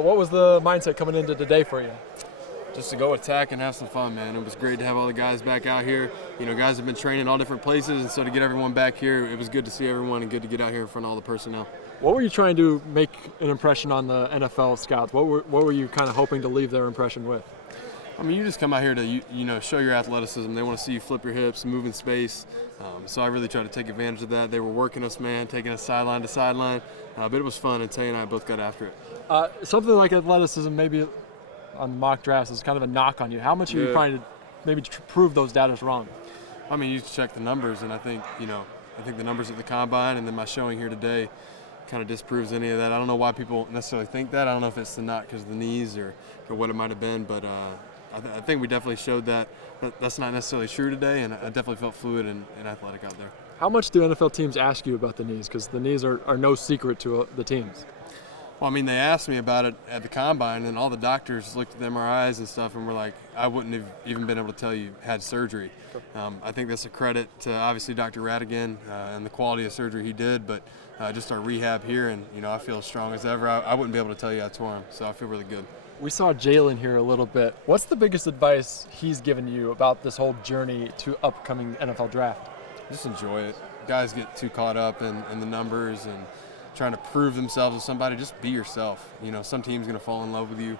What was the mindset coming into today for you? Just to go attack and have some fun, man. It was great to have all the guys back out here. You know, guys have been training all different places, and so to get everyone back here, it was good to see everyone and good to get out here in front of all the personnel. What were you trying to make an impression on the NFL scouts? What were you kind of hoping to leave their impression with? I mean, you just come out here to you know, show your athleticism. They want to see you flip your hips, move in space. So I really tried to take advantage of that. They were working us, man, taking us sideline to sideline. But it was fun, and Tay and I both got after it. Something like athleticism, maybe on mock drafts, is kind of a knock on you. How much are you trying to maybe prove those data's wrong? I mean, you check the numbers, and I think the numbers at the combine and then my showing here today kind of disproves any of that. I don't know why people necessarily think that. I don't know if it's not because of the knees or what it might have been, but I think we definitely showed that that's not necessarily true today, and I definitely felt fluid and athletic out there. How much do NFL teams ask you about the knees? Because the knees are no secret to the teams. Well, I mean, they asked me about it at the combine, and all the doctors looked at the MRIs and stuff and were like, I wouldn't have even been able to tell you had surgery. I think that's a credit to obviously Dr. Radigan and the quality of surgery he did, but just our rehab here, and I feel as strong as ever. I wouldn't be able to tell you I tore him, so I feel really good. We saw Jalen here a little bit. What's the biggest advice he's given you about this whole journey to upcoming NFL draft? Just enjoy it. Guys get too caught up in the numbers and trying to prove themselves to somebody. Just be yourself. Some team's going to fall in love with you,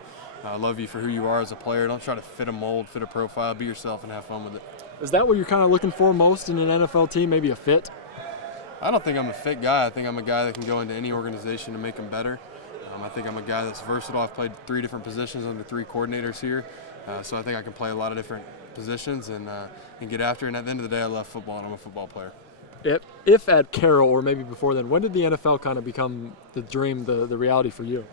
love you for who you are as a player. Don't try to fit a mold, fit a profile. Be yourself and have fun with it. Is that what you're kind of looking for most in an NFL team, maybe a fit? I don't think I'm a fit guy. I think I'm a guy that can go into any organization and make them better. I think I'm a guy that's versatile. I've played 3 different positions under 3 coordinators here, so I think I can play a lot of different positions and get after it. And at the end of the day, I love football, and I'm a football player. If at Carroll or maybe before then, when did the NFL kind of become the dream, the reality for you?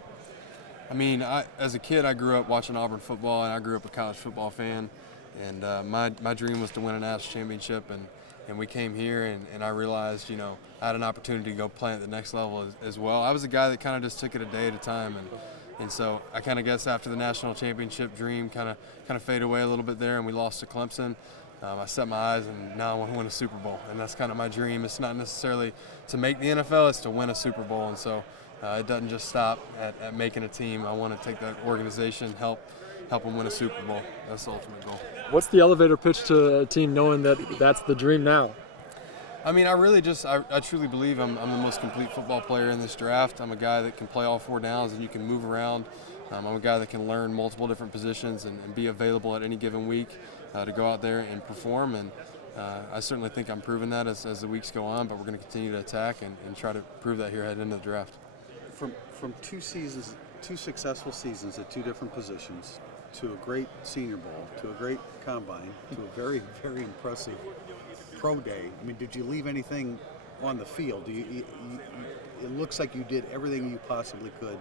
I mean, as a kid, I grew up watching Auburn football, and I grew up a college football fan. And my dream was to win a national championship, and we came here, and I realized, I had an opportunity to go play at the next level as well. I was a guy that kind of just took it a day at a time, and so I kind of guess after the national championship dream kind of faded away a little bit there, and we lost to Clemson. I set my eyes, and now I want to win a Super Bowl, and that's kind of my dream. It's not necessarily to make the NFL, it's to win a Super Bowl, and so it doesn't just stop at making a team. I want to take that organization, help them win a Super Bowl. That's the ultimate goal. What's the elevator pitch to a team knowing that that's the dream now? I mean, I truly believe I'm the most complete football player in this draft. I'm a guy that can play all 4 downs and you can move around. I'm a guy that can learn multiple different positions and be available at any given week to go out there and perform. And I certainly think I'm proving that as the weeks go on, but we're going to continue to attack and try to prove that here heading into the draft. From 2 successful seasons at 2 different positions, to a great Senior Bowl, to a great combine, to a very, very impressive pro day. I mean, did you leave anything on the field? It looks like you did everything you possibly could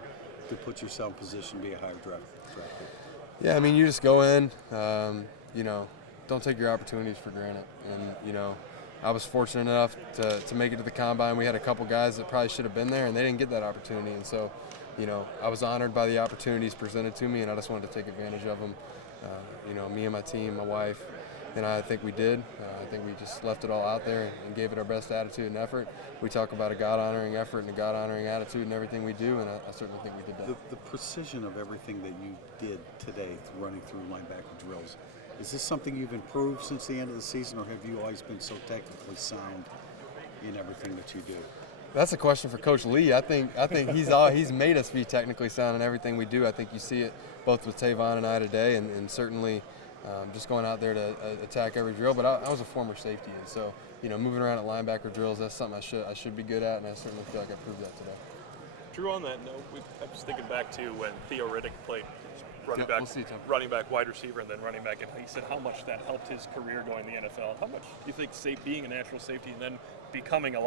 to put yourself in position to be a higher draft pick. Yeah, I mean, you just go in, don't take your opportunities for granted. And, I was fortunate enough to make it to the combine. We had a couple guys that probably should have been there, and they didn't get that opportunity. And so, I was honored by the opportunities presented to me, and I just wanted to take advantage of them. Me and my team, my wife, and I think we did. I think we just left it all out there and gave it our best attitude and effort. We talk about a God-honoring effort and a God-honoring attitude in everything we do, and I certainly think we did that. The precision of everything that you did today, running through linebacker drills, is this something you've improved since the end of the season, or have you always been so technically sound in everything that you do? That's a question for Coach Lee. I think he's made us be technically sound in everything we do. I think you see it both with Tavon and I today, and certainly just going out there to attack every drill. But I was a former safety, and so moving around at linebacker drills, that's something I should be good at, and I certainly feel like I proved that today. Drew, on that note, I was thinking back to when Theo Riddick played running back, wide receiver, and then running back. And he said how much that helped his career going to the NFL. How much do you think being a natural safety and then becoming a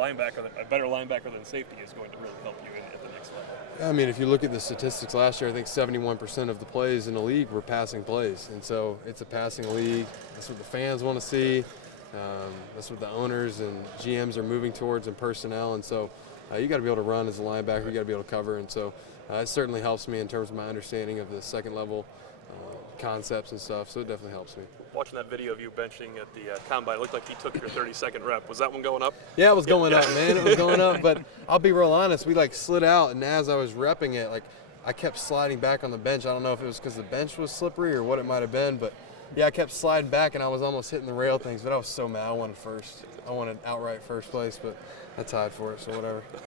better linebacker than safety is going to really help you at the next level? I mean, if you look at the statistics last year, I think 71% of the plays in the league were passing plays. And so it's a passing league. That's what the fans want to see. That's what the owners and GMs are moving towards in personnel. And so you got to be able to run as a linebacker. You got to be able to cover. And so it certainly helps me in terms of my understanding of the second level concepts and stuff. So it definitely helps me. Watching that video of you benching at the combine, it looked like he took your 30-second rep. Was that one going up? Yeah, it was going up, man. It was going up. But I'll be real honest. We slid out, and as I was repping it, I kept sliding back on the bench. I don't know if it was because the bench was slippery or what it might have been, but yeah, I kept sliding back and I was almost hitting the rail things, but I was so mad. I wanted first. I wanted outright first place, but I tied for it, so whatever.